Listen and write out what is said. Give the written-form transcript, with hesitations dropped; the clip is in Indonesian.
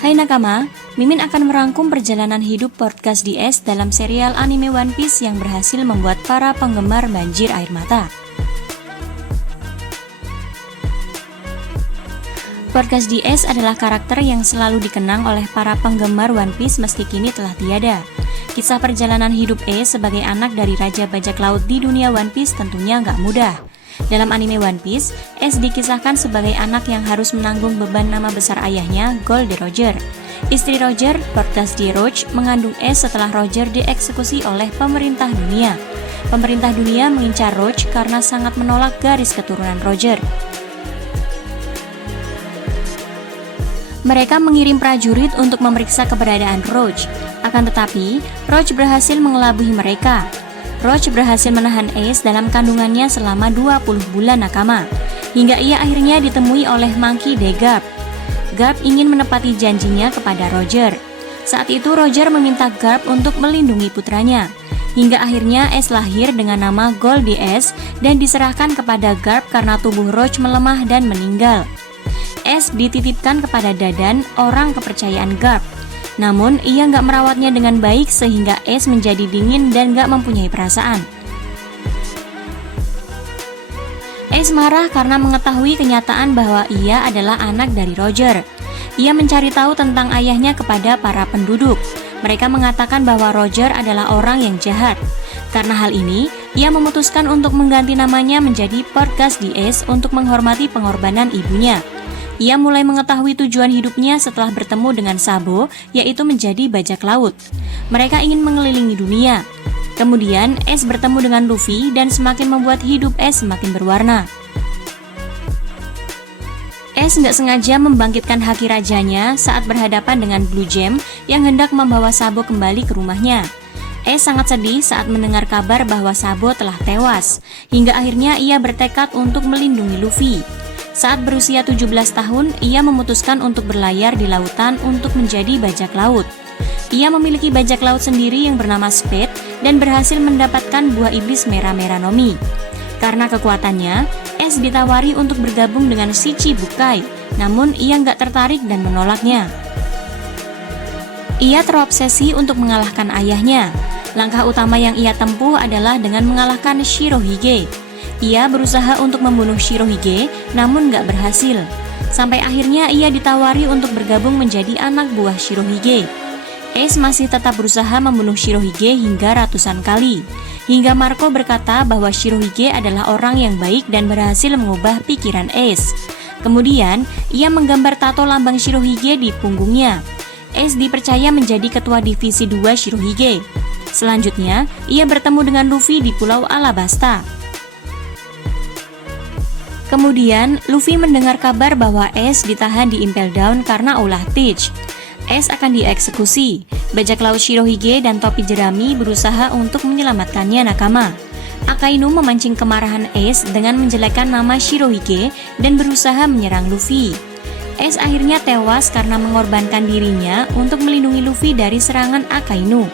Hai nakama, Mimin akan merangkum perjalanan hidup podcast DS dalam serial anime One Piece yang berhasil membuat para penggemar banjir air mata. Podcast DS adalah karakter yang selalu dikenang oleh para penggemar One Piece meski kini telah tiada. Kisah perjalanan hidup Ace sebagai anak dari Raja Bajak Laut di dunia One Piece tentunya nggak mudah. Dalam anime One Piece, Ace dikisahkan sebagai anak yang harus menanggung beban nama besar ayahnya, Gold Roger. Istri Roger, Portasdi Roach, mengandung Ace setelah Roger dieksekusi oleh pemerintah dunia. Pemerintah dunia mengincar Roach karena sangat menolak garis keturunan Roger. Mereka mengirim prajurit untuk memeriksa keberadaan Roach. Akan tetapi, Roach berhasil mengelabui mereka. Roach berhasil menahan Ace dalam kandungannya selama 20 bulan nakama, hingga ia akhirnya ditemui oleh Monkey D. Garp. Garp ingin menepati janjinya kepada Roger. Saat itu Roger meminta Garp untuk melindungi putranya, hingga akhirnya Ace lahir dengan nama Goldie Ace dan diserahkan kepada Garp karena tubuh Roach melemah dan meninggal. Ace dititipkan kepada Dadan, orang kepercayaan Garp. Namun, ia nggak merawatnya dengan baik sehingga Ace menjadi dingin dan nggak mempunyai perasaan. Ace marah karena mengetahui kenyataan bahwa ia adalah anak dari Roger. Ia mencari tahu tentang ayahnya kepada para penduduk. Mereka mengatakan bahwa Roger adalah orang yang jahat. Karena hal ini, ia memutuskan untuk mengganti namanya menjadi Portgas di Ace untuk menghormati pengorbanan ibunya. Ia mulai mengetahui tujuan hidupnya setelah bertemu dengan Sabo, yaitu menjadi bajak laut. Mereka ingin mengelilingi dunia. Kemudian, Ace bertemu dengan Luffy dan semakin membuat hidup Ace semakin berwarna. Ace nggak sengaja membangkitkan haki rajanya saat berhadapan dengan Blue Jam yang hendak membawa Sabo kembali ke rumahnya. Ace sangat sedih saat mendengar kabar bahwa Sabo telah tewas, hingga akhirnya ia bertekad untuk melindungi Luffy. Saat berusia 17 tahun, ia memutuskan untuk berlayar di lautan untuk menjadi bajak laut. Ia memiliki bajak laut sendiri yang bernama Spade dan berhasil mendapatkan buah iblis merah-merah Nomi. Karena kekuatannya, Ace ditawari untuk bergabung dengan Shichibukai, namun ia nggak tertarik dan menolaknya. Ia terobsesi untuk mengalahkan ayahnya. Langkah utama yang ia tempuh adalah dengan mengalahkan Shirohige. Ia berusaha untuk membunuh Shirohige, namun gak berhasil. Sampai akhirnya ia ditawari untuk bergabung menjadi anak buah Shirohige. Ace masih tetap berusaha membunuh Shirohige hingga ratusan kali. Hingga Marco berkata bahwa Shirohige adalah orang yang baik dan berhasil mengubah pikiran Ace. Kemudian, ia menggambar tato lambang Shirohige di punggungnya. Ace dipercaya menjadi ketua divisi 2 Shirohige. Selanjutnya, ia bertemu dengan Luffy di Pulau Alabasta. Kemudian, Luffy mendengar kabar bahwa Ace ditahan di Impel Down karena ulah Teach. Ace akan dieksekusi. Bajak laut Shirohige dan topi jerami berusaha untuk menyelamatkannya nakama. Akainu memancing kemarahan Ace dengan menjelekkan nama Shirohige dan berusaha menyerang Luffy. Ace akhirnya tewas karena mengorbankan dirinya untuk melindungi Luffy dari serangan Akainu.